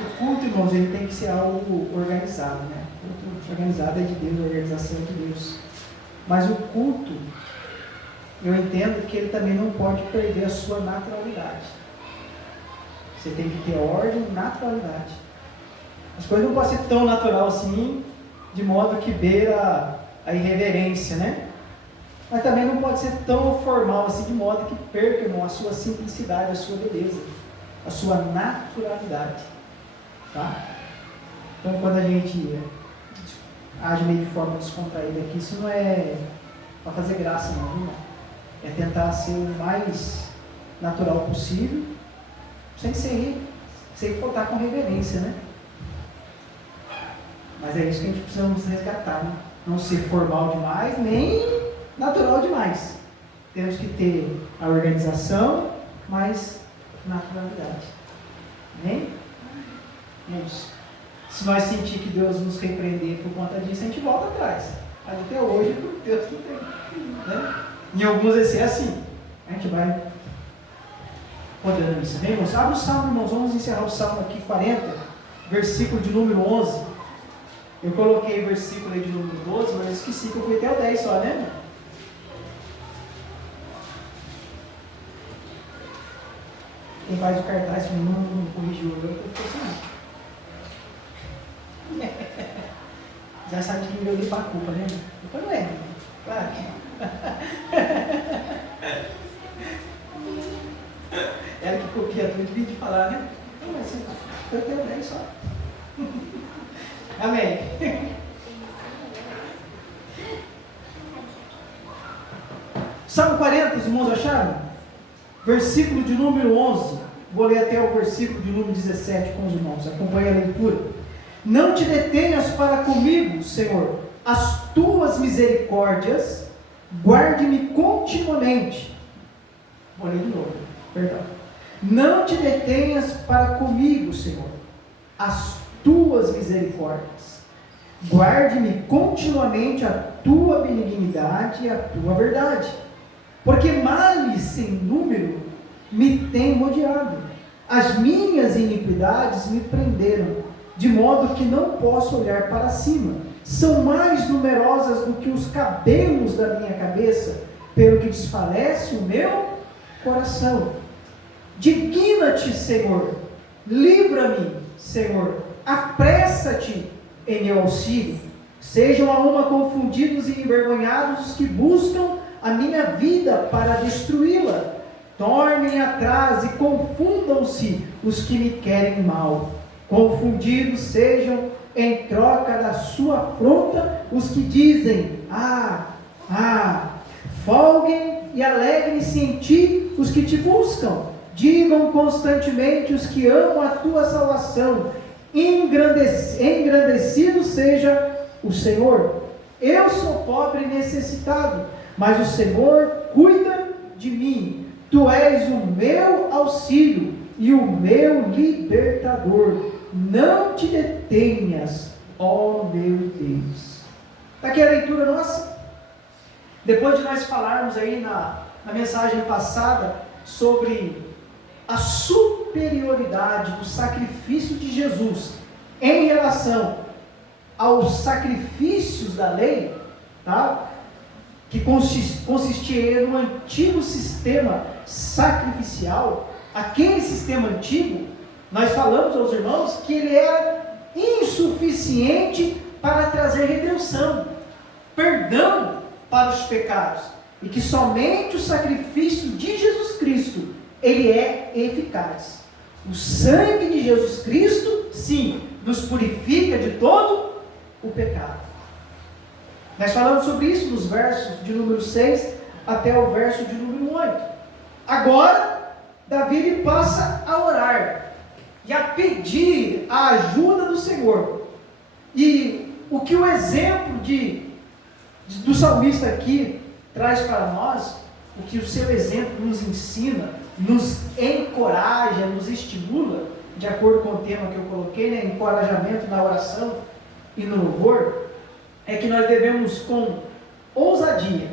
O culto, irmãos, ele tem que ser algo organizado, né? O culto organizado é de Deus, a organização é de Deus. Mas o culto, eu entendo que ele também não pode perder a sua naturalidade. Você tem que ter ordem e naturalidade. As coisas não podem ser tão natural assim, de modo que beira a irreverência, né? Mas também não pode ser tão formal assim, de modo que perca, irmão, a sua simplicidade, a sua beleza, a sua naturalidade. Tá? Então, quando a gente age meio de forma descontraída aqui, isso não é para fazer graça, não, viu, irmão? É tentar ser o mais natural possível, sem faltar com reverência, né? Mas é isso que a gente precisa nos resgatar, né? Não ser formal demais, nem natural demais. Temos que ter a organização, mas naturalidade. Amém? É isso. Se nós sentir que Deus nos repreender por conta disso, a gente volta atrás. Mas até hoje, Deus não tem. Né? Em alguns vai ser assim. A gente vai rodando isso. Amém, irmãos? Abre o Salmo, irmãos. Vamos encerrar o Salmo aqui, 40, versículo de número 11. Eu coloquei o versículo aí de número 12, mas esqueci que eu fui até o 10 só, né? Quem faz o cartaz não corrigiu eu, eu estou assim. Já sabe que eu limpar a culpa, né? A culpa não é, claro que ela que copia tudo, devia de falar, né? Não, mas foi até o 10 só. Amém. Salmo 40, os irmãos acharam? Versículo de número 11. Vou ler até o versículo de número 17 com os irmãos. Acompanhe a leitura. Não te detenhas para comigo, Senhor. As tuas misericórdias guarde-me continuamente. Vou ler de novo. Perdão. Não te detenhas para comigo, Senhor. As tuas misericórdias. Guarde-me continuamente a tua benignidade e a tua verdade. Porque males sem número me têm rodeado. As minhas iniquidades me prenderam, de modo que não posso olhar para cima. São mais numerosas do que os cabelos da minha cabeça, pelo que desfalece o meu coração. Digna-te, Senhor. Livra-me, Senhor. Apressa-te em meu auxílio. Sejam a uma confundidos e envergonhados os que buscam a minha vida para destruí-la. Tornem atrás e confundam-se os que me querem mal. Confundidos sejam em troca da sua afronta os que dizem: folguem e alegrem-se em ti os que te buscam. Digam constantemente os que amam a tua salvação. Engrandecido seja o Senhor. Eu sou pobre e necessitado, mas o Senhor cuida de mim. Tu és o meu auxílio e o meu libertador. Não te detenhas, ó meu Deus. Está aqui a leitura nossa. Depois de nós falarmos aí na mensagem passada sobre a superioridade do sacrifício de Jesus em relação aos sacrifícios da lei, tá? Que consistia no antigo sistema sacrificial. Aquele sistema antigo, nós falamos aos irmãos que ele era insuficiente para trazer redenção, perdão para os pecados, e que somente o sacrifício de Jesus Cristo, ele é eficaz. O sangue de Jesus Cristo, sim, nos purifica de todo o pecado. Nós falamos sobre isso nos versos de número 6 até o verso de número 8. Agora, Davi passa a orar e a pedir a ajuda do Senhor. E o que o exemplo do salmista aqui traz para nós, o que o seu exemplo nos ensina, nos encoraja, nos estimula, de acordo com o tema que eu coloquei, né? Encorajamento na oração e no louvor, é que nós devemos com ousadia,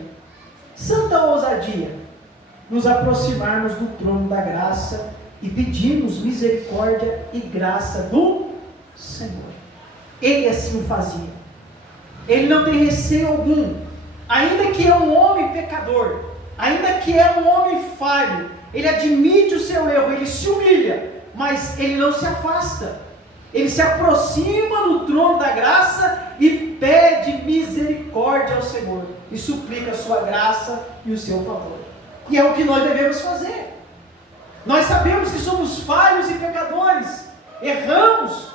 santa ousadia, nos aproximarmos do trono da graça e pedirmos misericórdia e graça do Senhor. Ele assim o fazia. Ele não tem receio algum, ainda que é um homem pecador, ainda que é um homem falho, ele admite o seu erro, ele se humilha, mas ele não se afasta. Ele se aproxima no trono da graça e pede misericórdia ao Senhor, e suplica a sua graça e o seu favor. E é o que nós devemos fazer. Nós sabemos que somos falhos e pecadores, erramos.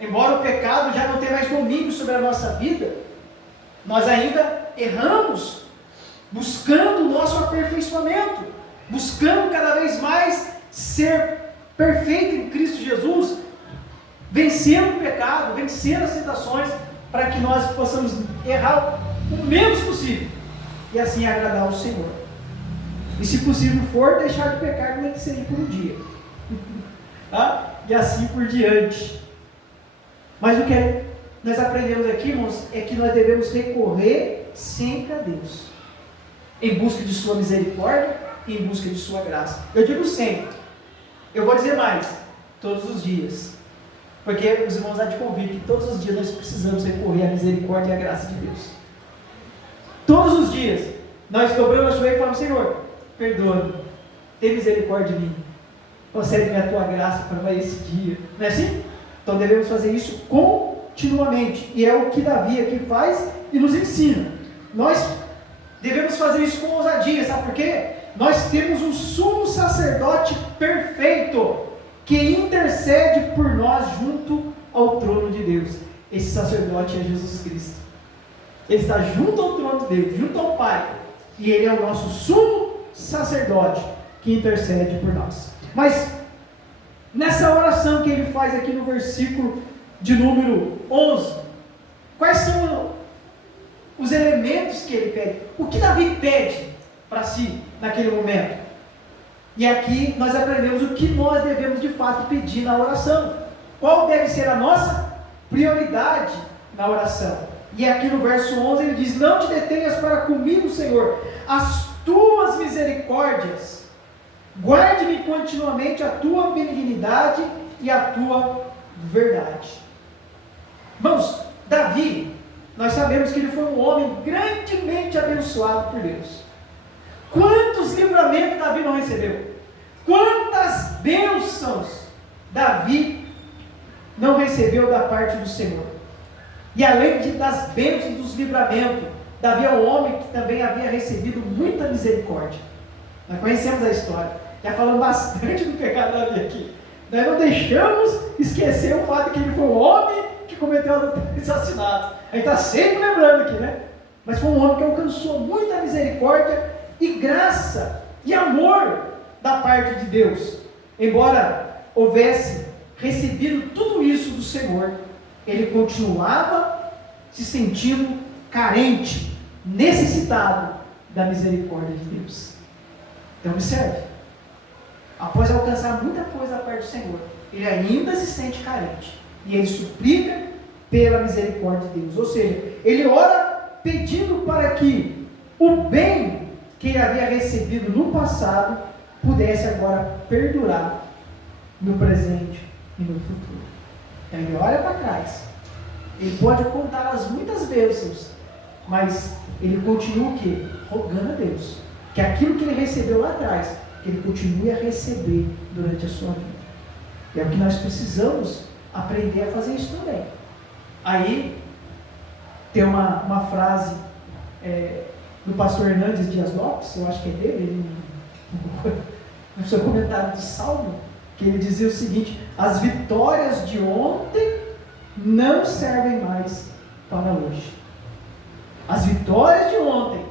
Embora o pecado já não tenha mais domínio sobre a nossa vida, nós ainda erramos, buscando o nosso aperfeiçoamento, buscando cada vez mais ser perfeito em Cristo Jesus, vencendo o pecado, vencendo as tentações, para que nós possamos errar o menos possível, e assim agradar ao Senhor. E se possível for, deixar de pecar, nem que seja por um dia. Tá? E assim por diante. Mas o que nós aprendemos aqui, irmãos, é que nós devemos recorrer sempre a Deus, em busca de sua misericórdia e em busca de sua graça. Eu digo sempre, eu vou dizer mais, todos os dias, porque os irmãos há de convir que todos os dias nós precisamos recorrer à misericórdia e à graça de Deus. Todos os dias, nós dobramos o joelho e falamos: Senhor, perdoa-me, tem misericórdia de mim, concede-me a tua graça para esse dia. Não é assim? Então devemos fazer isso continuamente, e é o que Davi aqui faz e nos ensina. Nós devemos fazer isso com ousadia, sabe por quê? Nós temos um sumo sacerdote perfeito, que intercede por nós junto ao trono de Deus. Esse sacerdote é Jesus Cristo. Ele está junto ao trono de Deus, junto ao Pai, e Ele é o nosso sumo sacerdote, que intercede por nós. Mas, nessa oração que ele faz aqui no versículo de número 11, quais são os elementos que ele pede? O que Davi pede para si naquele momento? E aqui nós aprendemos o que nós devemos de fato pedir na oração. Qual deve ser a nossa prioridade na oração? E aqui no verso 11 ele diz: não te detenhas para comigo, Senhor, as tuas misericórdias, guarde-me continuamente a tua benignidade e a tua verdade. Irmãos, Davi, nós sabemos que ele foi um homem grandemente abençoado por Deus. Quantos livramentos Davi não recebeu? Quantas bênçãos Davi não recebeu da parte do Senhor? E além das bênçãos dos livramentos, Davi é um homem que também havia recebido muita misericórdia. Nós conhecemos a história, já falamos bastante do pecado de Davi aqui. Nós não deixamos esquecer o fato de que ele foi um homem que cometeu assassinato. A gente está sempre lembrando aqui, né? Mas foi um homem que alcançou muita misericórdia e graça e amor da parte de Deus. Embora houvesse recebido tudo isso do Senhor, ele continuava se sentindo carente, necessitado da misericórdia de Deus. Então observe, após alcançar muita coisa da parte do Senhor, ele ainda se sente carente, e ele suplica pela misericórdia de Deus. Ou seja, ele ora pedindo para que o bem que ele havia recebido no passado pudesse agora perdurar no presente e no futuro. Então ele olha para trás, ele pode contar as muitas bênçãos, mas ele continua o quê? Rogando a Deus que aquilo que ele recebeu lá atrás, que ele continue a receber durante a sua vida. E é o que nós precisamos aprender a fazer isso também. Aí tem uma frase do pastor Hernandes Dias Lopes, eu acho que é dele, no seu comentário do Salmo, que ele dizia o seguinte: as vitórias de ontem não servem mais para hoje. As vitórias de ontem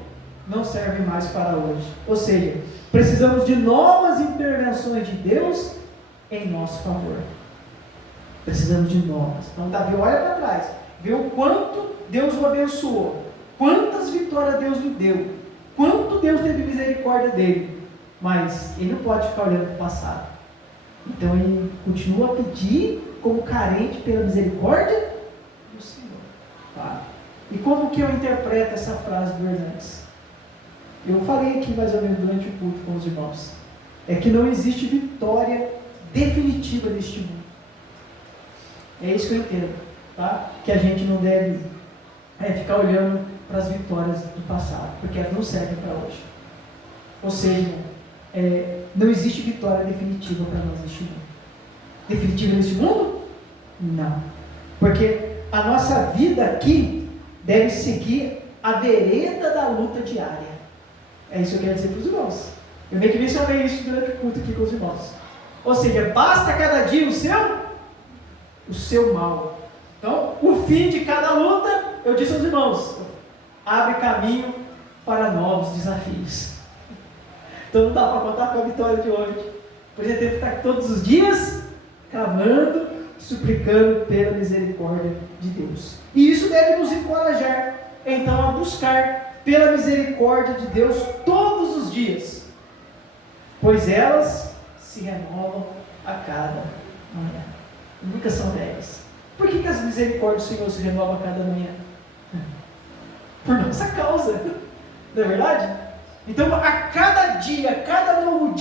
não servem mais para hoje. Ou seja, precisamos de novas intervenções de Deus em nosso favor. Precisamos de novas. Então Davi olha para trás, vê o quanto Deus o abençoou, quantas vitórias Deus lhe deu, quanto Deus teve misericórdia dele, mas ele não pode ficar olhando para o passado. Então ele continua a pedir como carente pela misericórdia do Senhor. Tá? E como que eu interpreto essa frase do Hernandes? Eu falei aqui mais ou menos durante o culto com os irmãos, é que não existe vitória definitiva neste mundo. É isso que eu entendo, tá? Que a gente não deve ficar olhando para as vitórias do passado, porque elas não servem para hoje. Ou seja, não existe vitória definitiva para nós neste mundo. Definitiva neste mundo? Não. Porque a nossa vida aqui deve seguir a vereda da luta diária. É isso que eu quero dizer para os irmãos. Eu meio que mencionei isso durante o culto aqui com os irmãos. Ou seja, basta cada dia o seu mal. Então, o fim de cada luta, eu disse aos irmãos, abre caminho para novos desafios. Então não dá para contar com a vitória de hoje. Por isso tem que estar todos os dias clamando, suplicando pela misericórdia de Deus. E isso deve nos encorajar, então, a buscar pela misericórdia de Deus todos os dias, pois elas se renovam a cada manhã. Nunca são velhas. Por que as misericórdias do Senhor se renovam a cada manhã? Por nossa causa, não é verdade? Então, a cada dia, cada novo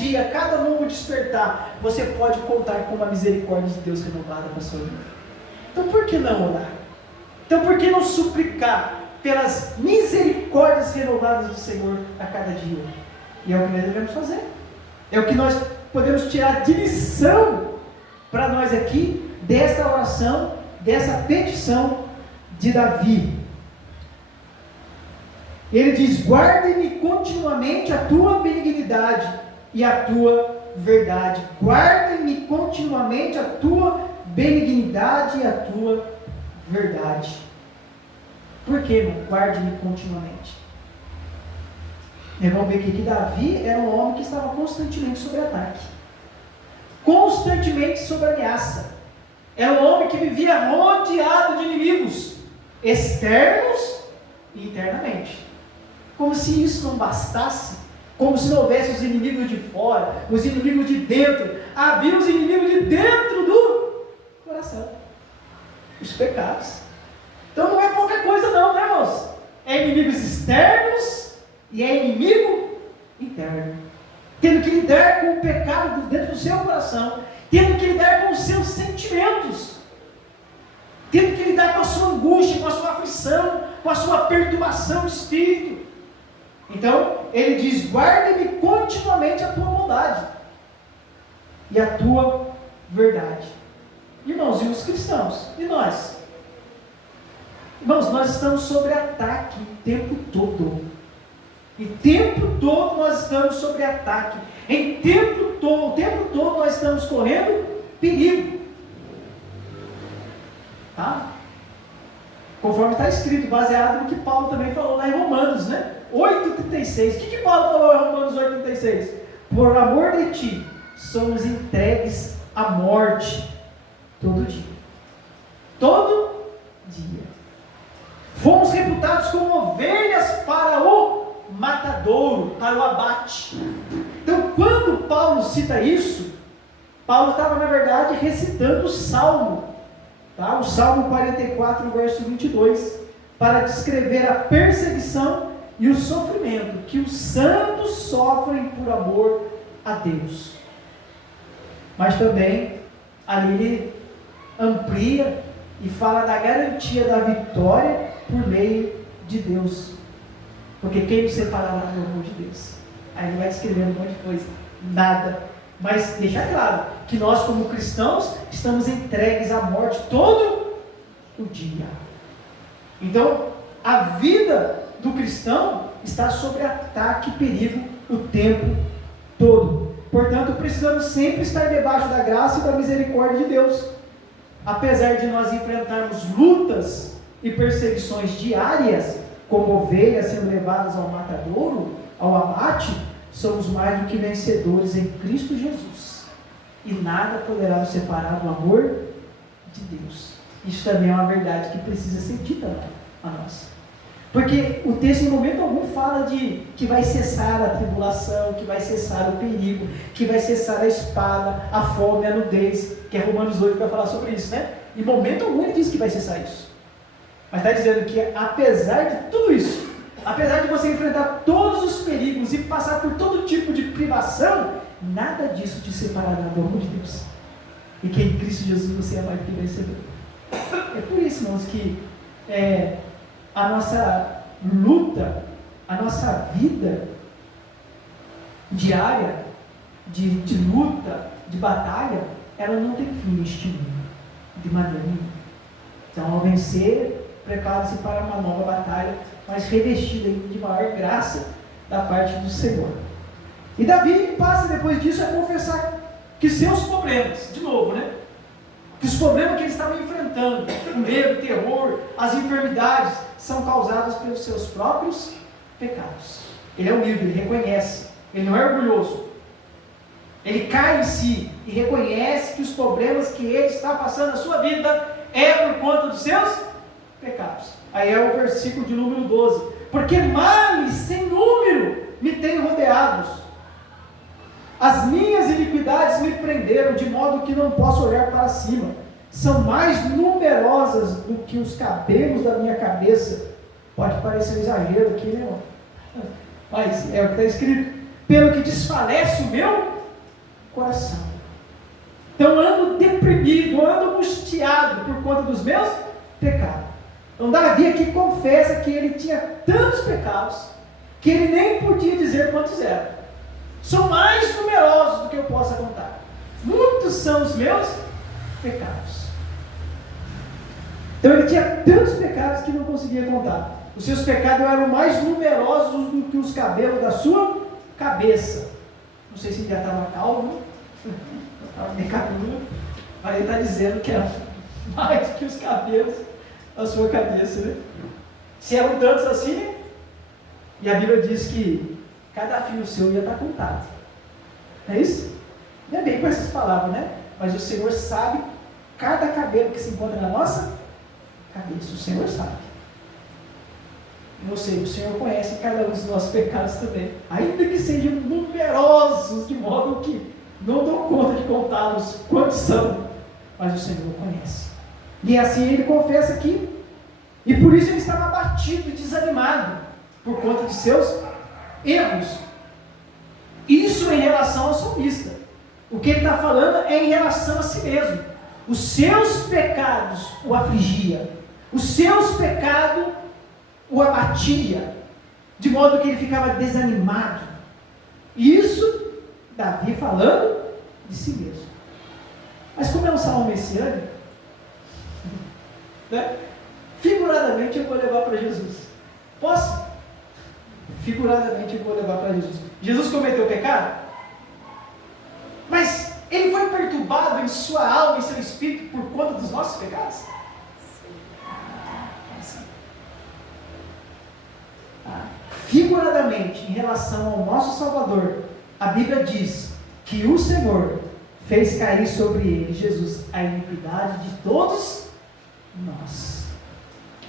despertar, você pode contar com a misericórdia de Deus renovada para a sua vida. Então, por que não orar? Então, por que não suplicar pelas misericórdias renovadas do Senhor a cada dia? E é o que nós devemos fazer. É o que nós podemos tirar de lição para nós aqui, desta oração, dessa petição de Davi. Ele diz: guarde-me continuamente a tua benignidade e a tua verdade. Guarde-me continuamente a tua benignidade e a tua verdade. Por que, irmão? Guarde-me continuamente. Vamos ver aqui que Davi era um homem que estava constantemente sob ataque, constantemente sob ameaça. Era um homem que vivia rodeado de inimigos, externos e internamente. Como se isso não bastasse, como se não houvesse os inimigos de fora, os inimigos de dentro. Havia os inimigos de dentro do coração, os pecados. Então não é pouca coisa não, né, irmãos? É inimigos externos e é inimigo interno. Tendo que lidar com o pecado dentro do seu coração, tendo que lidar com os seus sentimentos, tendo que lidar com a sua angústia, com a sua aflição, com a sua perturbação de espírito. Então, ele diz: guarda-me continuamente a tua bondade e a tua verdade. Irmãos, e os cristãos? E nós? Irmãos, nós estamos sob ataque o tempo todo. E o tempo todo nós estamos sob ataque. O tempo todo nós estamos correndo perigo. Tá? Conforme está escrito, baseado no que Paulo também falou lá em Romanos, né? 8,36. O que Paulo falou em Romanos 8,36? Por amor de ti, somos entregues à morte todo dia. Todo dia. Fomos reputados como ovelhas para o matadouro, para o abate. Então, quando Paulo cita isso, Paulo estava, na verdade, recitando o Salmo, tá? O Salmo 44, verso 22, para descrever a perseguição e o sofrimento que os santos sofrem por amor a Deus. Mas também, ali ele amplia e fala da garantia da vitória por meio de Deus. Porque quem nos separará do amor de Deus? Aí ele vai escrevendo um monte de coisa. Nada. Mas deixa claro que nós, como cristãos, estamos entregues à morte todo o dia. Então, a vida do cristão está sob ataque e perigo o tempo todo. Portanto, precisamos sempre estar debaixo da graça e da misericórdia de Deus. Apesar de nós enfrentarmos lutas e perseguições diárias, como ovelhas sendo levadas ao matadouro, ao abate, somos mais do que vencedores em Cristo Jesus. E nada poderá nos separar do amor de Deus. Isso também é uma verdade que precisa ser dita a nós. Porque o texto em momento algum fala de que vai cessar a tribulação, que vai cessar o perigo, que vai cessar a espada, a fome, a nudez, que é Romanos 8 que vai falar sobre isso, né? Em momento algum ele diz que vai cessar isso. Mas está dizendo que apesar de tudo isso, apesar de você enfrentar todos os perigos e passar por todo tipo de privação, nada disso te separará do amor de Deus. E que em Cristo Jesus você é mais do que vencedor. É por isso, irmãos, que a nossa luta, a nossa vida diária de luta, de batalha, ela não tem fim neste mundo, de maneira nenhuma. Então, ao vencer, prepare-se para uma nova batalha, mas revestida de maior graça da parte do Senhor. E Davi passa depois disso a confessar que seus problemas, de novo, né? Que os problemas que ele estava enfrentando, o medo, o terror, as enfermidades, são causados pelos seus próprios pecados. Ele é humilde, ele reconhece, ele não é orgulhoso. Ele cai em si e reconhece que os problemas que ele está passando na sua vida é por conta dos seus pecados. Aí é o versículo de número 12. Porque males sem número me têm rodeados. As minhas iniquidades me prenderam, de modo que não posso olhar para cima. São mais numerosas do que os cabelos da minha cabeça. Pode parecer um exagero aqui, né, irmão? Mas é o que está escrito. Pelo que desfalece o meu coração. Então ando deprimido, ando angustiado por conta dos meus pecados. Então Davi aqui confessa que ele tinha tantos pecados que ele nem podia dizer quantos eram. São mais numerosos do que eu possa contar. Muitos são os meus pecados. Então ele tinha tantos pecados que não conseguia contar. Os seus pecados eram mais numerosos do que os cabelos da sua cabeça. Não sei se ele já estava calvo, estava bem cabeludo, mas ele está dizendo que era mais do que os cabelos da sua cabeça, né? Se eram tantos assim, e a Bíblia diz que cada fio seu ia estar contado. Não é isso? Não é bem com essas palavras, né? Mas o Senhor sabe cada cabelo que se encontra na nossa cabeça. O Senhor sabe. Ou seja, o Senhor conhece cada um dos nossos pecados também. Ainda que sejam numerosos, de modo que não dou conta de contá-los quantos são. Mas o Senhor conhece. E assim ele confessa aqui. E por isso ele estava abatido e desanimado por conta de seus erros. Isso em relação ao salmista. O que ele está falando é em relação a si mesmo. Os seus pecados o afligia. Os seus pecados o abatia. De modo que ele ficava desanimado. Isso, Davi falando de si mesmo. Mas como é um salmo messiânico, né? Figuradamente eu vou levar para Jesus. Posso? Figuradamente eu vou levar para Jesus. Jesus cometeu pecado? Mas ele foi perturbado em sua alma e seu espírito por conta dos nossos pecados? Figuradamente, em relação ao nosso Salvador, a Bíblia diz que o Senhor fez cair sobre ele, Jesus, a iniquidade de todos nós,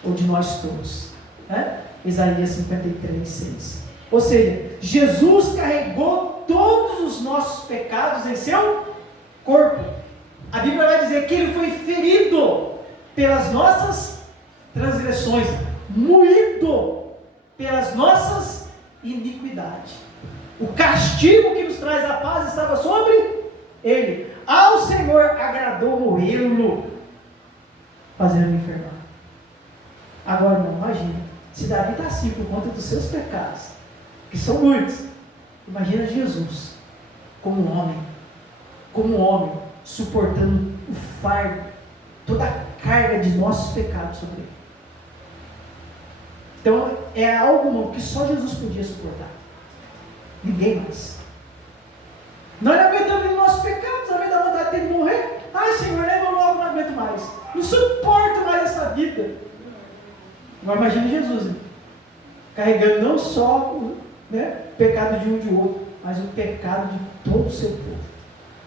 ou de nós todos, né? Isaías 53, 6. Ou seja, Jesus carregou todos os nossos pecados em seu corpo. A Bíblia vai dizer que ele foi ferido pelas nossas transgressões, moído pelas nossas iniquidades. O castigo que nos traz a paz estava sobre ele. Ao Senhor agradou moê-lo, fazendo-o enfermar. Agora, não, imagina, se Davi está assim por conta dos seus pecados, que são muitos, imagina Jesus, como homem, suportando o fardo, toda a carga de nossos pecados sobre ele. Então, é algo que só Jesus podia suportar. Ninguém mais. Nós não aguentamos os nossos pecados, a da vontade dele morrer. Ai, Senhor, leva logo, não aguento mais. Não suporto mais essa vida. Agora imagine Jesus, né? Carregando não só o pecado de um e de outro, mas o pecado de todo o seu povo.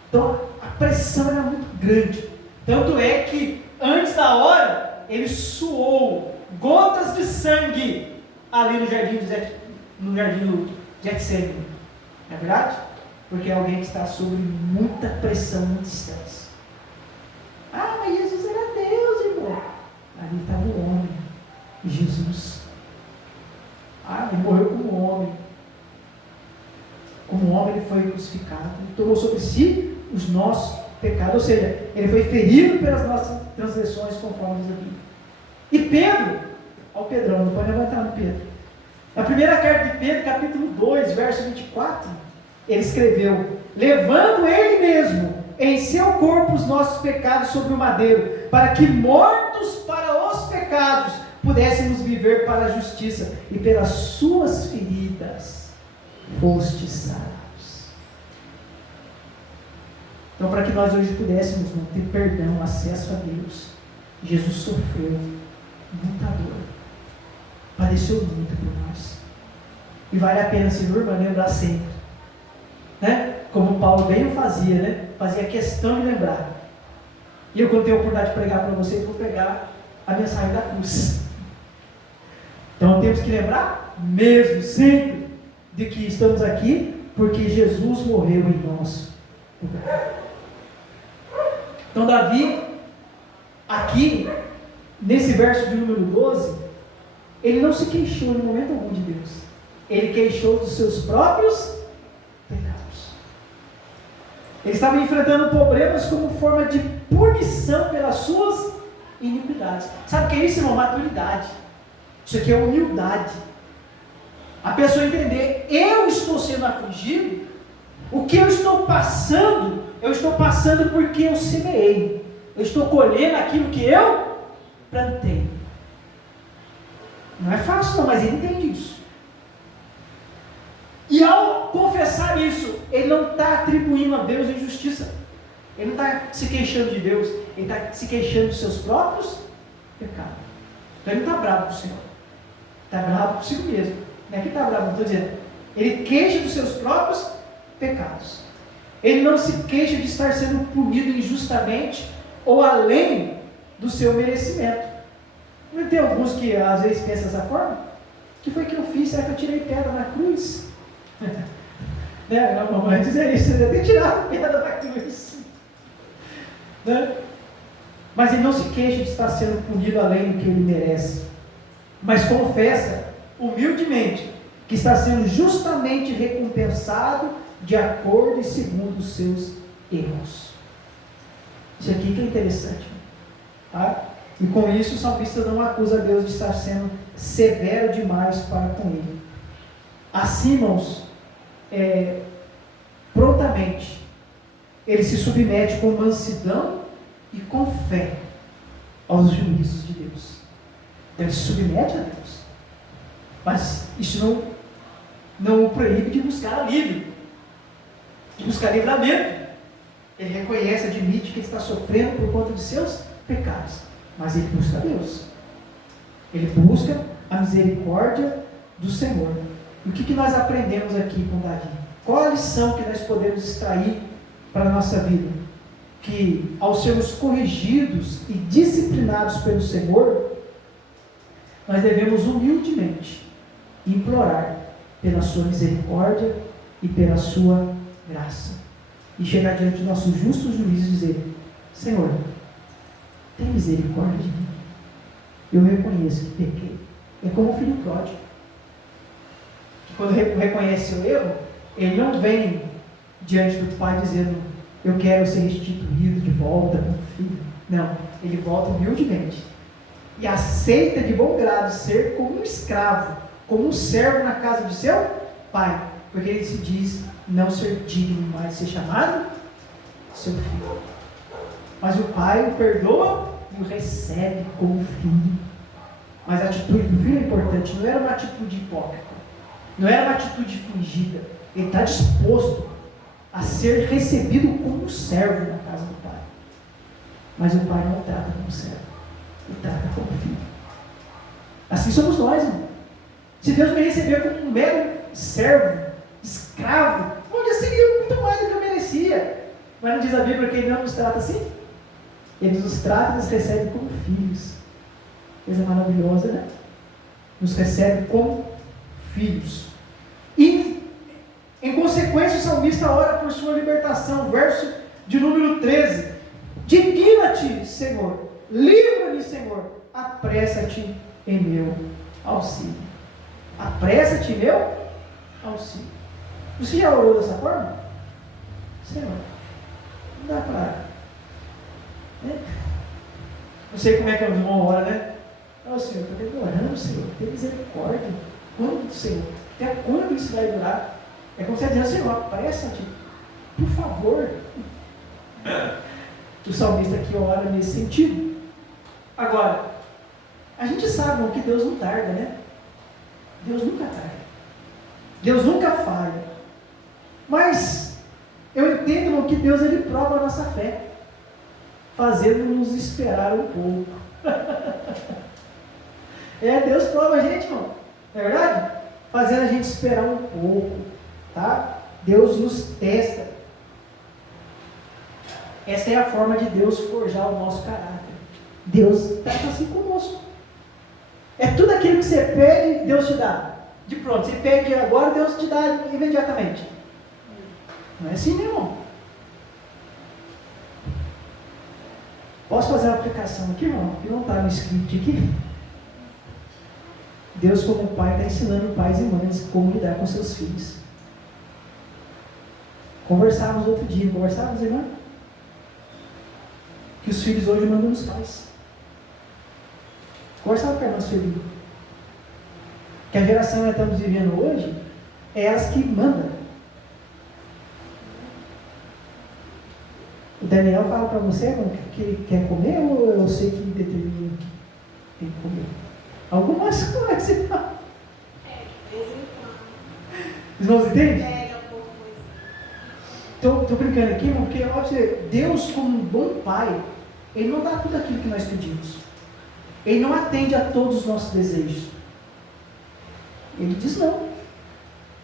Então, a pressão era muito grande. Tanto é que, antes da hora, ele suou gotas de sangue ali no jardim do Getsemane. Não é verdade? Porque é alguém que está sob muita pressão, muito estresse. Ah, mas Jesus era Deus, irmão. Ali estava o homem. E Jesus. Ah, crucificado, Ele tomou sobre si os nossos pecados, ou seja, Ele foi ferido pelas nossas transgressões, conforme diz a Bíblia. E Pedro, ao Pedrão, não pode levantar no Pedro. Na primeira carta de Pedro, capítulo 2, verso 24, ele escreveu: levando Ele mesmo em seu corpo os nossos pecados sobre o madeiro, para que, mortos para os pecados, pudéssemos viver para a justiça, e pelas suas feridas fostes sarados. Então, para que nós hoje pudéssemos ter perdão, acesso a Deus, Jesus sofreu muita dor, padeceu muito por nós. E vale a pena, Senhor, irmã, lembrar sempre, né? Como Paulo bem fazia, né? Fazia questão de lembrar. E eu, quando tenho a oportunidade de pregar para vocês, vou pregar a mensagem da cruz. Então temos que lembrar mesmo, sempre, de que estamos aqui porque Jesus morreu em nosso lugar. Então Davi, aqui, nesse verso de número 12, ele não se queixou em momento algum de Deus. Ele queixou dos seus próprios pecados. Ele estava enfrentando problemas como forma de punição pelas suas iniquidades. Sabe o que é isso, irmão? Maturidade. Isso aqui é humildade. A pessoa entender: eu estou sendo afligido, o que eu estou passando porque eu semeei. Eu estou colhendo aquilo que eu plantei. Não é fácil não, mas ele entende isso. E ao confessar isso, ele não está atribuindo a Deus injustiça. Ele não está se queixando de Deus, ele está se queixando dos seus próprios pecados. Então ele não está bravo com o Senhor. Está bravo consigo mesmo. Não é que está bravo, não estou dizendo. Ele queixa dos seus próprios pecados. Ele não se queixa de estar sendo punido injustamente ou além do seu merecimento. Não tem alguns que às vezes pensam dessa forma? O que foi que eu fiz? Será que eu tirei pedra na cruz? Né? A mamãe dizer isso, você deve ter tirado pedra da cruz. Né? Mas ele não se queixa de estar sendo punido além do que ele merece, mas confessa humildemente que está sendo justamente recompensado de acordo e segundo os seus erros. Isso aqui que é interessante, tá? E com isso o salmista não acusa Deus de estar sendo severo demais para com ele. Assim, irmãos, prontamente ele se submete com mansidão e com fé aos juízos de Deus. Ele se submete a Deus, mas isso não o proíbe de buscar alívio, de buscar livramento. Ele reconhece, admite que ele está sofrendo por conta de seus pecados, mas ele busca a Deus. Ele busca a misericórdia do Senhor. E o que nós aprendemos aqui com Davi? Qual a lição que nós podemos extrair para a nossa vida? Que ao sermos corrigidos e disciplinados pelo Senhor, nós devemos humildemente implorar pela sua misericórdia e pela sua graça. E chegar diante do nosso justo juiz e dizer: Senhor, tem misericórdia de mim. Eu reconheço que pequei. É como o filho pródigo, que quando reconhece o erro, ele não vem diante do pai dizendo: eu quero ser restituído de volta como filho. Não, ele volta humildemente e aceita de bom grado ser como um escravo, como um servo na casa de seu pai, porque ele se diz não ser digno mais de ser chamado seu filho. Mas o pai o perdoa e o recebe como filho. Mas a atitude do filho é importante, não era uma atitude hipócrita, não era uma atitude fingida. Ele está disposto a ser recebido como um servo na casa do pai. Mas o pai não o trata como servo, ele trata como filho. Assim somos nós, irmão. Se Deus me receber como um mero servo, escravo, onde seria muito mais do que eu merecia. Mas não diz a Bíblia que ele não nos trata assim? Ele nos trata e nos recebe como filhos. Coisa maravilhosa, né? Nos recebe como filhos. E, em consequência, o salmista ora por sua libertação. Verso de número 13. Digna-te, Senhor. Livra-me, Senhor. Apressa-te em meu auxílio. Apressa-te em meu auxílio. Você já orou dessa forma? Senhor, não dá para... Né? Não sei como é que os irmãos oram, né? Não, Senhor, estou demorando, Senhor, tem misericórdia. Quando, Senhor? Até quando isso vai durar? É como você dizer, Senhor, apressa-te, por favor. O salmista aqui ora nesse sentido. Agora, a gente sabe que Deus não tarda, né? Deus nunca tarda. Deus nunca falha. Mas eu entendo que Deus ele prova a nossa fé, fazendo-nos esperar um pouco. Deus prova a gente, irmão. Não é verdade? Fazendo a gente esperar um pouco, tá? Deus nos testa. Essa é a forma de Deus forjar o nosso caráter. Deus está assim conosco. É tudo aquilo que você pede, Deus te dá. De pronto, você pede agora, Deus te dá imediatamente. Não é assim, meu irmão. Posso fazer uma aplicação aqui, irmão? Que não está no script aqui. Deus, como pai, está ensinando pais e mães como lidar com seus filhos. Conversávamos outro dia, irmão? Que os filhos hoje mandam nos pais. Conversava com a irmã Sueli. Que a geração que nós estamos vivendo hoje, é elas que mandam. O Daniel fala para você, irmão, que ele quer comer, ou eu sei que determina que tem que comer? Algumas coisas. De vez em quando. Os irmãos entendem? Alguma coisa. Estou brincando aqui, irmão, porque Deus, como um bom pai, Ele não dá tudo aquilo que nós pedimos. Ele não atende a todos os nossos desejos. Ele diz não.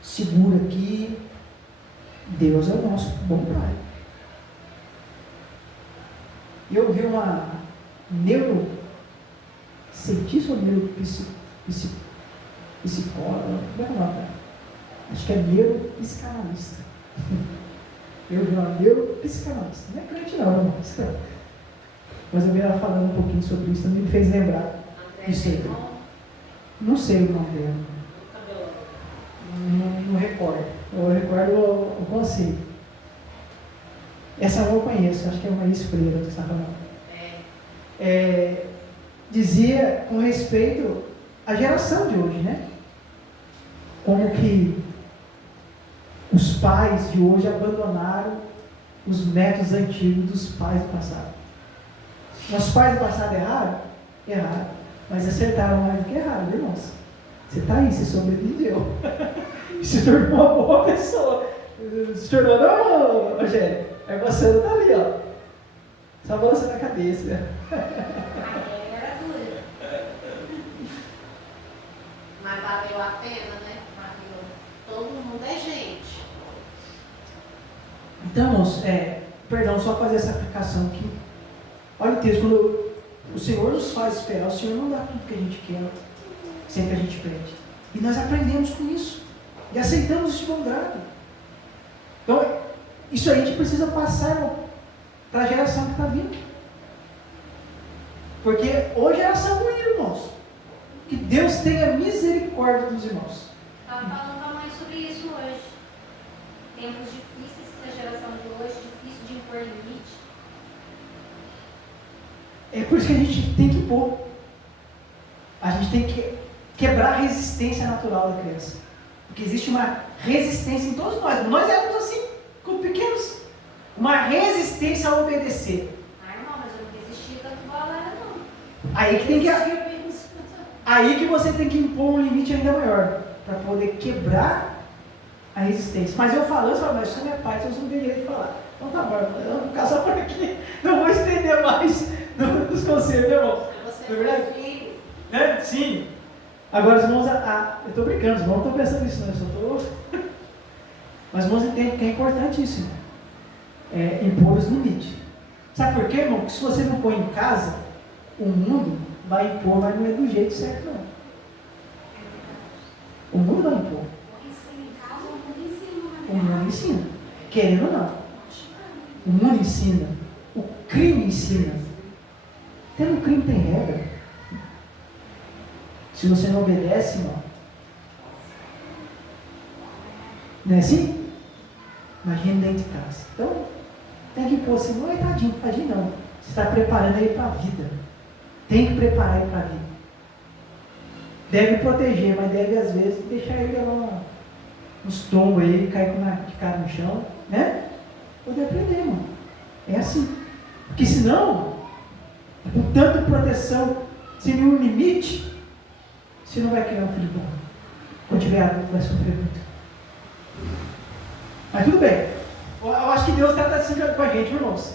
Segura aqui. Deus é o nosso bom pai. E eu vi uma neurocientista ou neuropsicóloga, como é o nome? Acho que é neuropsicanalista. Eu vi uma neuropsicanalista. Não é crente não, irmão. Mas eu vi ela falando um pouquinho sobre isso, também me fez lembrar disso aí. Não sei o nome dela. Não recordo. Eu recordo o conceito. Essa eu não conheço, acho que é uma ex-freira que está falando. Dizia com respeito à geração de hoje, né? Como que os pais de hoje abandonaram os métodos antigos dos pais do passado. Nossos pais do passado erraram? Erraram. Mas acertaram mais do que erraram, irmãos. Você está aí, você sobreviveu. Se tornou uma boa pessoa. Se tornou, não, Rogério. A irmã Sandra está ali, ó. Só balançando a cabeça. Era dura. Mas valeu a pena, né? Todo mundo é gente. Então, irmãos, perdão, só fazer essa aplicação aqui. Olha o texto, quando o Senhor nos faz esperar, o Senhor não dá tudo que a gente quer, sempre a gente pede. E nós aprendemos com isso. E aceitamos isso de bom grado. Então, isso aí a gente precisa passar para a geração que está vindo. Porque hoje é geração ruim, irmãos. Que Deus tenha misericórdia dos irmãos. Estava falando com a mãe sobre isso hoje. Tempos difíceis para a geração de hoje, difícil de impor limite. É por isso que a gente tem que impor. A gente tem que quebrar a resistência natural da criança. Porque existe uma resistência em todos nós. Nós éramos assim, quando pequenos. Uma resistência a obedecer. Irmão, mas eu não resisti tanto igual ela era, não. Aí que você tem que impor um limite ainda maior. Para poder quebrar a resistência. Mas eu falando, mas você é minha pai, você não tem direito de falar. Então tá bom, eu vou ficar só por aqui. Não vou estender mais dos conselhos, né, irmão? Você não é verdade? foi filho. Né? Sim. Agora, os irmãos, eu estou brincando, os irmãos não estão pensando nisso, não, eu só estou... Mas os irmãos entendem que é importantíssimo. Impor os limites. Sabe por quê, irmão? Porque se você não põe em casa, o mundo vai impor, mas não é do jeito certo, não. O mundo vai impor. O mundo ensina. Querendo ou não. O mundo ensina. O crime ensina. Até no crime tem regra. Se você não obedece, irmão. Não é assim? Imagina dentro de casa. Então, tem que pôr assim, não é tadinho não. Você está preparando ele para a vida. Tem que preparar ele para a vida. Deve proteger, mas deve às vezes deixar ele levar uns tombos aí, cair de cara no chão, né? Poder aprender, irmão. É assim. Porque senão, com tanta proteção, sem nenhum limite, você não vai criar um filho bom. Quando tiver adulto, vai sofrer muito. Mas tudo bem. Eu acho que Deus trata assim com a gente, irmãos.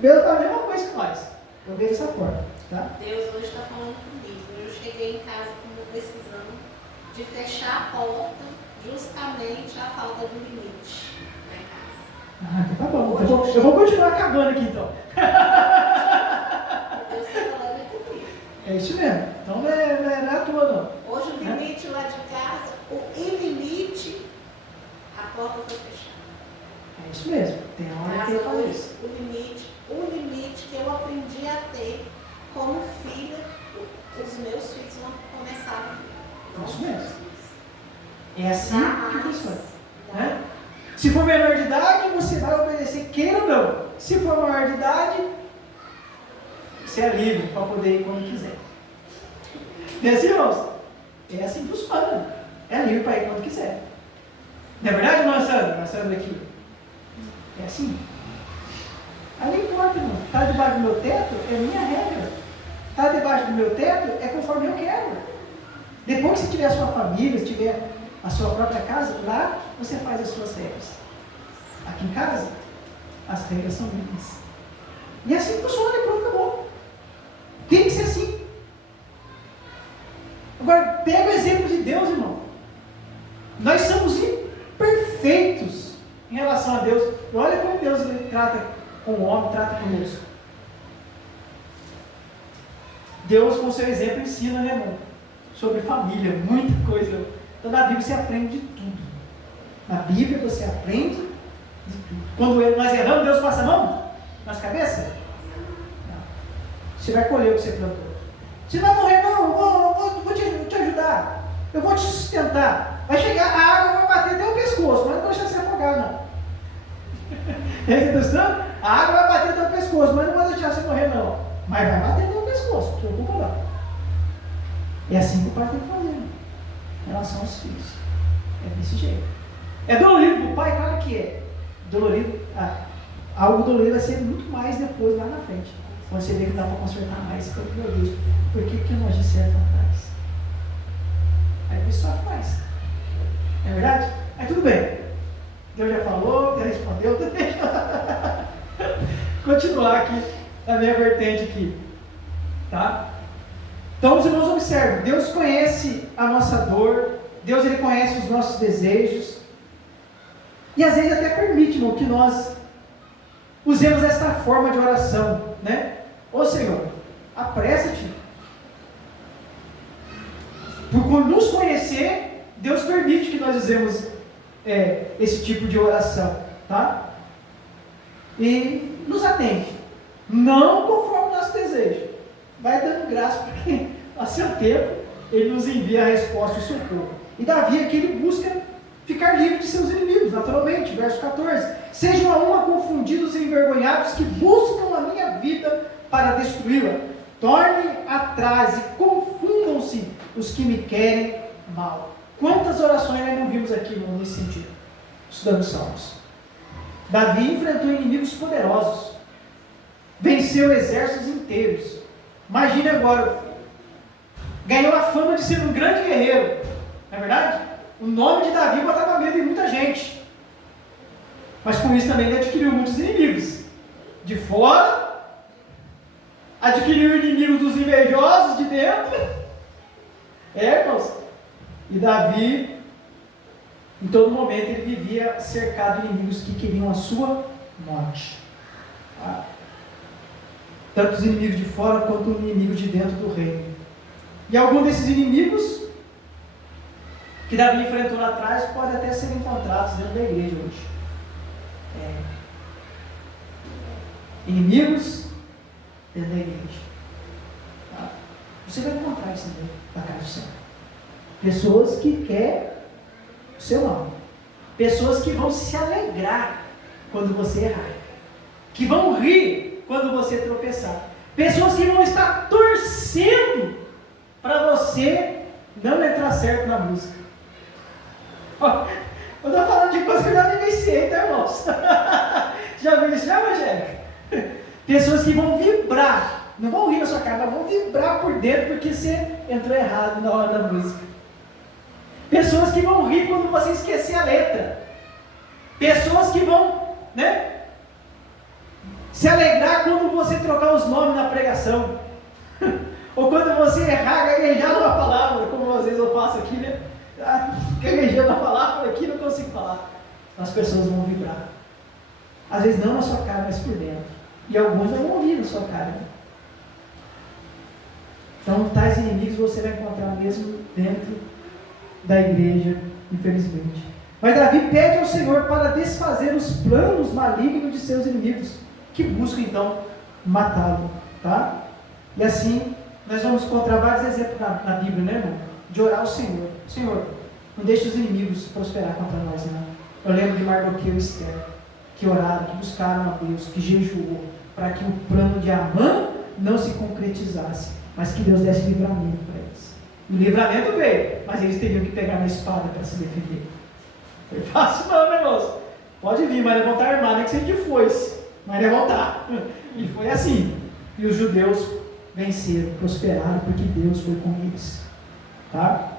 Deus faz a mesma coisa que nós. Eu vejo dessa forma. Tá? Deus hoje está falando comigo. Eu cheguei em casa com uma decisão de fechar a porta justamente à falta do limite lá em casa. Então tá bom. Eu vou continuar acabando aqui então. Deus está falando comigo. É isso mesmo. Então não é à toa não. Hoje o limite lá de casa, o ilimite, a porta foi fechada. É isso mesmo. Tem hora que eu falo isso. O limite que eu aprendi a ter como filha, os meus filhos vão começar a viver. É isso mesmo. É assim que funciona. Né? Se for menor de idade, você vai obedecer, queira ou não. Se for maior de idade, você é livre para poder ir quando quiser. Não é assim, irmãos? É assim que funciona. É livre para ir quando quiser. Não é verdade, irmã Sandra? Irmã Sandra aqui. É assim. Aí não importa, irmão. Está debaixo do meu teto, é minha regra. Está debaixo do meu teto, é conforme eu quero. Depois que você tiver a sua família, se tiver a sua própria casa, lá você faz as suas regras. Aqui em casa, as regras são minhas. E assim funciona, e pronto, acabou. Tem que ser assim. Agora, pega o exemplo de Deus, irmão. Nós somos imperfeitos em relação a Deus. E olha como Deus trata com o homem, trata conosco. Deus, com seu exemplo, ensina, né, irmão? Sobre família, muita coisa. Então, na Bíblia você aprende de tudo. Na Bíblia você aprende de tudo. Quando nós erramos, Deus passa a mão nas cabeças? Não. Você vai colher o que você plantou. Você vai morrer, não, eu vou te ajudar. Eu vou te sustentar. Vai chegar, a água vai bater até o pescoço, mas não vai deixar você afogar, não. Você está entendendo? A água vai bater até o pescoço, mas não vai deixar você morrer, não. Mas vai bater até o pescoço, não se preocupa não. É assim que o pai tem que fazer, né? Em relação aos filhos. É desse jeito. É dolorido para o pai? Claro que é. Dolorido. Algo dolorido vai ser muito mais depois, lá na frente. Quando você vê que dá para consertar mais, meu Deus, por que não agir certo lá atrás? Aí o pessoal faz. Não é verdade? Aí tudo bem. Deus já falou, já respondeu, deixa continuar aqui na minha vertente aqui. Tá? Então os irmãos observam, Deus conhece a nossa dor, Deus ele conhece os nossos desejos, e às vezes até permite, irmão, que nós usemos esta forma de oração, né? Ô Senhor, apressa-te. Por nos conhecer, Deus permite que nós usemos esse tipo de oração, tá? E nos atende, não conforme o nosso desejo. Vai dando graça para que, a seu tempo, ele nos envia a resposta e o socorro. E Davi aqui ele busca ficar livre de seus inimigos, naturalmente, verso 14. Sejam a uma confundidos e envergonhados que buscam a minha vida para destruí-la. Tornem atrás e confundam-se os que me querem mal. Quantas orações nós não vimos aqui nesse sentido? Estudando Salmos. Davi enfrentou inimigos poderosos. Venceu exércitos inteiros. Imagine agora, ganhou a fama de ser um grande guerreiro, não é verdade? O nome de Davi botava medo em muita gente, mas com isso também ele adquiriu muitos inimigos, de fora, adquiriu inimigos dos invejosos de dentro, irmãos, e Davi, em todo momento ele vivia cercado de inimigos que queriam a sua morte, tá? Tanto os inimigos de fora quanto os inimigos de dentro do reino. E algum desses inimigos que Davi enfrentou lá atrás pode até ser encontrados dentro da igreja hoje. Inimigos dentro da igreja. Tá? Você vai encontrar isso dentro da casa do Senhor. Pessoas que querem o seu mal. Pessoas que vão se alegrar quando você errar. Que vão rir quando você tropeçar. Pessoas que vão estar torcendo para você não entrar certo na música. Ó, eu estou falando de coisa que eu já vivenciei, tá, irmãos? Já viu isso, já, Angélica? Pessoas que vão vibrar, não vão rir na sua cara, mas vão vibrar por dentro porque você entrou errado na hora da música. Pessoas que vão rir quando você esquecer a letra. Pessoas que vão, se alegrar quando você trocar os nomes na pregação. Ou quando você errar, gaguejar uma palavra, como às vezes eu faço aqui, gaguejando a palavra aqui, não consigo falar. As pessoas vão vibrar. Às vezes não na sua cara, mas por dentro. E alguns não vão rir na sua cara. Então, tais inimigos você vai encontrar mesmo dentro da igreja, infelizmente. Mas Davi pede ao Senhor para desfazer os planos malignos de seus inimigos, que buscam então matá-lo, tá? E assim, nós vamos encontrar vários exemplos na Bíblia, né, irmão? De orar ao Senhor. Senhor, não deixe os inimigos prosperar contra nós, não. Eu lembro de Mardoqueu e Esther, que oraram, que buscaram a Deus, que jejuou, para que o plano de Amã não se concretizasse, mas que Deus desse livramento para eles. E o livramento veio, mas eles teriam que pegar na espada para se defender. Foi fácil não, né, irmãos? Pode vir, mas levantar a armada, nem que seja de foice, mas levantar. E foi assim. E os judeus venceram, prosperaram, porque Deus foi com eles. Tá?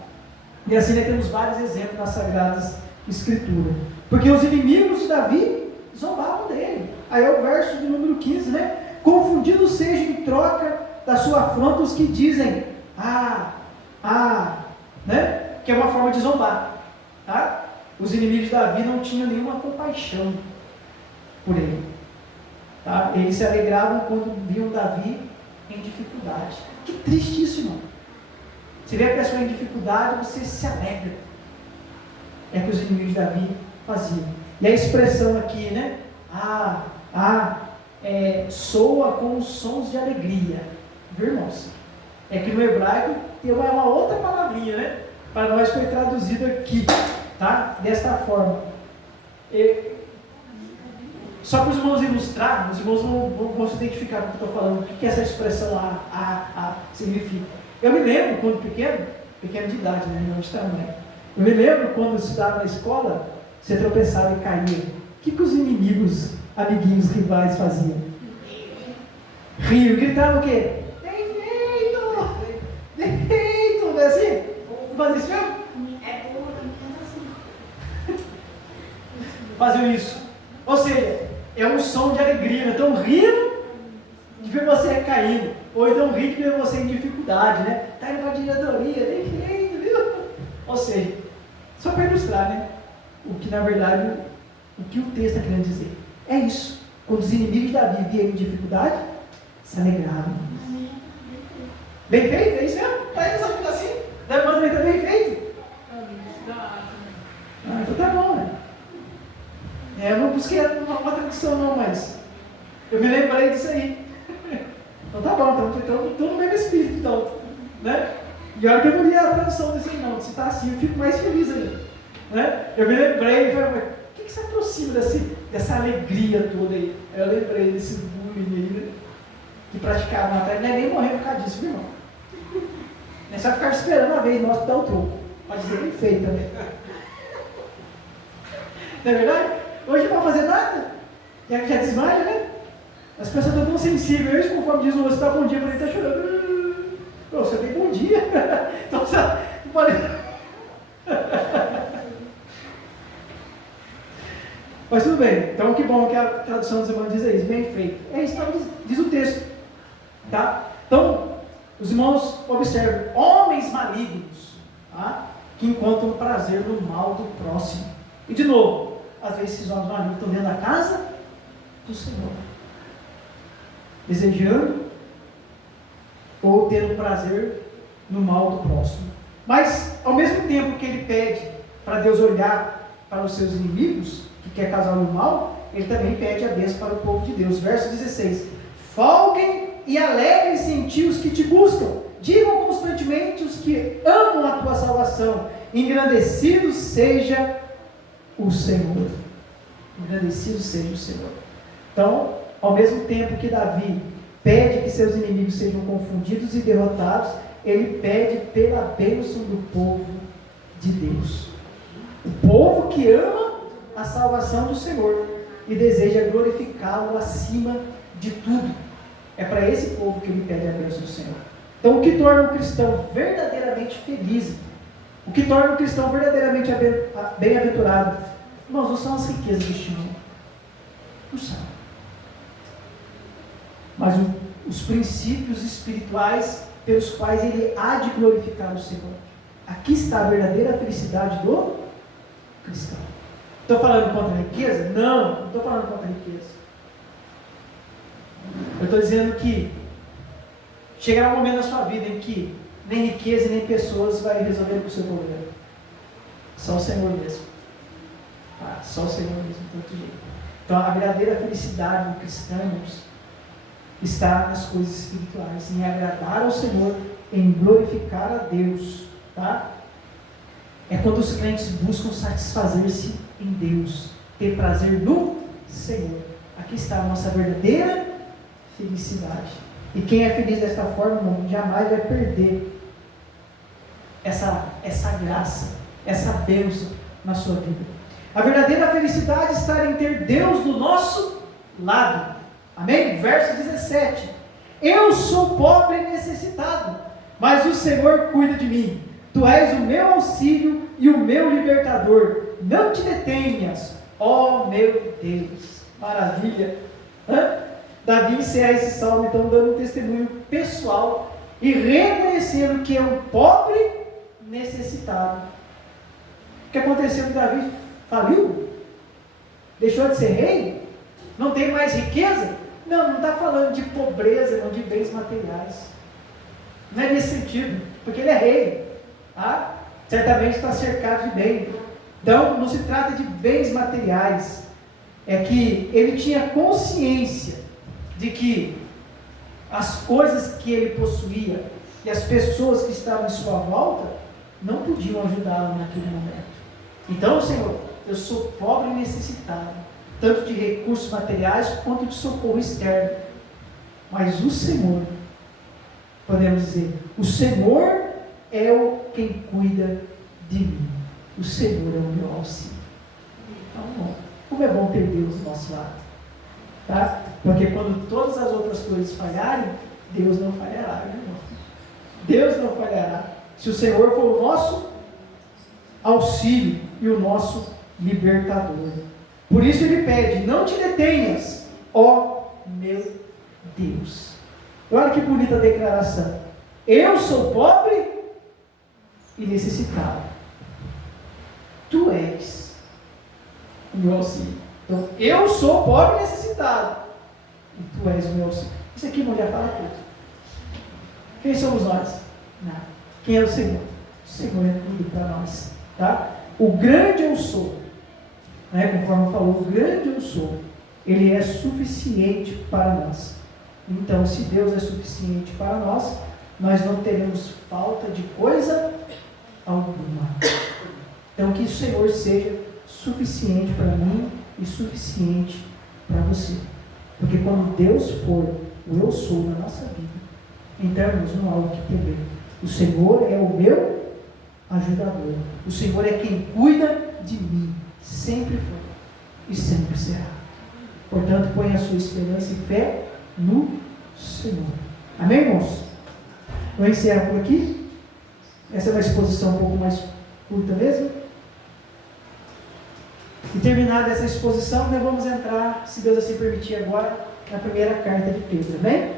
E assim nós temos vários exemplos nas Sagradas Escrituras. Porque os inimigos de Davi zombavam dele. Aí é o verso de número 15, né? Confundido seja em troca da sua afronta os que dizem né? Que é uma forma de zombar. Tá? Os inimigos de Davi não tinham nenhuma compaixão por ele. Tá? Eles se alegravam quando viam Davi em dificuldade. Que triste isso, irmão. Você vê a pessoa em dificuldade, você se alegra. É o que os inimigos de Davi faziam. E a expressão aqui, né? Soa com os sons de alegria. Viu, irmãos? É que no hebraico tem uma outra palavrinha, né? Para nós foi traduzido aqui, tá? Desta forma. Só para os irmãos ilustrar, os irmãos vão se identificar com o que eu estou falando, o que essa expressão significa. Eu me lembro quando pequeno de idade, né? Não de tamanho. Eu me lembro quando eu estudava na escola, você tropeçava e caía. O que os inimigos, amiguinhos, rivais faziam? Riam, gritavam o quê? Bem feito! Bem feito! Não é assim? Não fazia isso mesmo? É burro, não assim. Faziam isso. Ou seja, é um som de alegria. Então rindo de ver você caindo. Ou então rindo de ver você em dificuldade, né? Está indo para a diretoria, bem feito, viu? Ou seja, só para ilustrar, né? O que na verdade, o que o texto está querendo dizer. É isso. Quando os inimigos de Davi viam em dificuldade, se alegravam. Bem feito? É isso mesmo? Está aí só assim? Da irmã também está bem feito? Então tá bom, né? Eu não busquei uma tradução não, mas eu me lembrei disso aí. Então tá bom, então estou no mesmo espírito, então, né? E olha que eu não li a tradução desse aí não, se está assim eu fico mais feliz ainda, né? Eu me lembrei e falei, o que se aproxima dessa alegria toda aí? Eu lembrei desse bullying aí, né? Que praticava na terra, não é nem morrer por causa disso, viu, irmão? É só ficar esperando a vez no hospital o troco, pode dizer bem feito também. Não é verdade? Hoje não vai fazer nada, já desmaia, né? As pessoas estão tão sensíveis, hoje, conforme diz o outro, está bom dia, mas ele está chorando. Você tem bom dia. Então você não pode. Mas tudo bem, então que bom que a tradução dos irmãos diz isso, bem feito. É isso que diz o texto. Tá? Então, os irmãos observam, homens malignos, tá? Que encontram prazer no mal do próximo. E de novo, às vezes esses homens malignos estão dentro da casa do Senhor, desejando ou tendo prazer no mal do próximo. Mas, ao mesmo tempo que ele pede para Deus olhar para os seus inimigos, que quer causar o mal, ele também pede a bênção para o povo de Deus. Verso 16: folguem e alegrem-se em ti os que te buscam, digam constantemente os que amam a tua salvação, engrandecido seja o Senhor. Engrandecido seja o Senhor. Então, ao mesmo tempo que Davi pede que seus inimigos sejam confundidos e derrotados, ele pede pela bênção do povo de Deus. O povo que ama a salvação do Senhor e deseja glorificá-lo acima de tudo. É para esse povo que ele pede a bênção do Senhor. Então, o que torna um cristão verdadeiramente feliz, o que torna um cristão verdadeiramente bem-aventurado, irmãos, não são as riquezas deste mundo. Não são. Mas os princípios espirituais pelos quais ele há de glorificar o Senhor. Aqui está a verdadeira felicidade do cristão. Estou falando contra a riqueza? Não estou falando contra a riqueza. Eu estou dizendo que chegará um momento na sua vida em que nem riqueza nem pessoas vai resolver o seu problema. Só o Senhor mesmo. Só o Senhor mesmo, tanto jeito. Então a verdadeira felicidade do cristão está nas coisas espirituais, em agradar ao Senhor, em glorificar a Deus. Tá? É quando os crentes buscam satisfazer-se em Deus, ter prazer no Senhor. Aqui está a nossa verdadeira felicidade. E quem é feliz desta forma, irmão, jamais vai perder essa graça, essa bênção na sua vida. A verdadeira felicidade está em ter Deus do nosso lado. Amém? Verso 17. Eu sou pobre e necessitado, mas o Senhor cuida de mim. Tu és o meu auxílio e o meu libertador. Não te detenhas, ó meu Deus. Maravilha. Davi encerra esse salmo, então, dando um testemunho pessoal e reconhecendo que é um pobre necessitado. O que aconteceu com Davi? Faliu? Deixou de ser rei? Não tem mais riqueza? Não está falando de pobreza, não, de bens materiais. Não é nesse sentido, porque ele é rei. Certamente está cercado de bem. Então, não se trata de bens materiais. É que ele tinha consciência de que as coisas que ele possuía e as pessoas que estavam em sua volta não podiam ajudá-lo naquele momento. Então, Senhor, eu sou pobre e necessitado, tanto de recursos materiais quanto de socorro externo. Mas o Senhor, podemos dizer, o Senhor é quem cuida de mim. O Senhor é o meu auxílio. Então, como é bom ter Deus do nosso lado. Tá? Porque quando todas as outras coisas falharem, Deus não falhará, irmão. Deus não falhará. Se o Senhor for o nosso auxílio e o nosso libertador. Por isso ele pede, não te detenhas, ó meu Deus. Olha que bonita declaração. Eu sou pobre e necessitado. Tu és o meu auxílio. Então, eu sou pobre e necessitado. E tu és o meu auxílio. Isso aqui, irmão, já fala tudo. Quem somos nós? Nada. Quem é o Senhor? O Senhor é tudo para nós. Tá? O grande eu sou. Conforme falou, o grande eu sou. Ele é suficiente para nós. Então, se Deus é suficiente para nós, nós não teremos falta de coisa alguma. Então, que o Senhor seja suficiente para mim e suficiente para você. Porque quando Deus for o eu sou na nossa vida, então, irmãos, não há o que temer. O Senhor é o meu ajudador. O Senhor é quem cuida de mim. Sempre foi e sempre será. Portanto, ponha a sua esperança e fé no Senhor. Amém, irmãos? Vou encerrar por aqui. Essa é uma exposição um pouco mais curta mesmo. E terminada essa exposição, nós vamos entrar, se Deus assim permitir agora, na primeira carta de Pedro. Amém?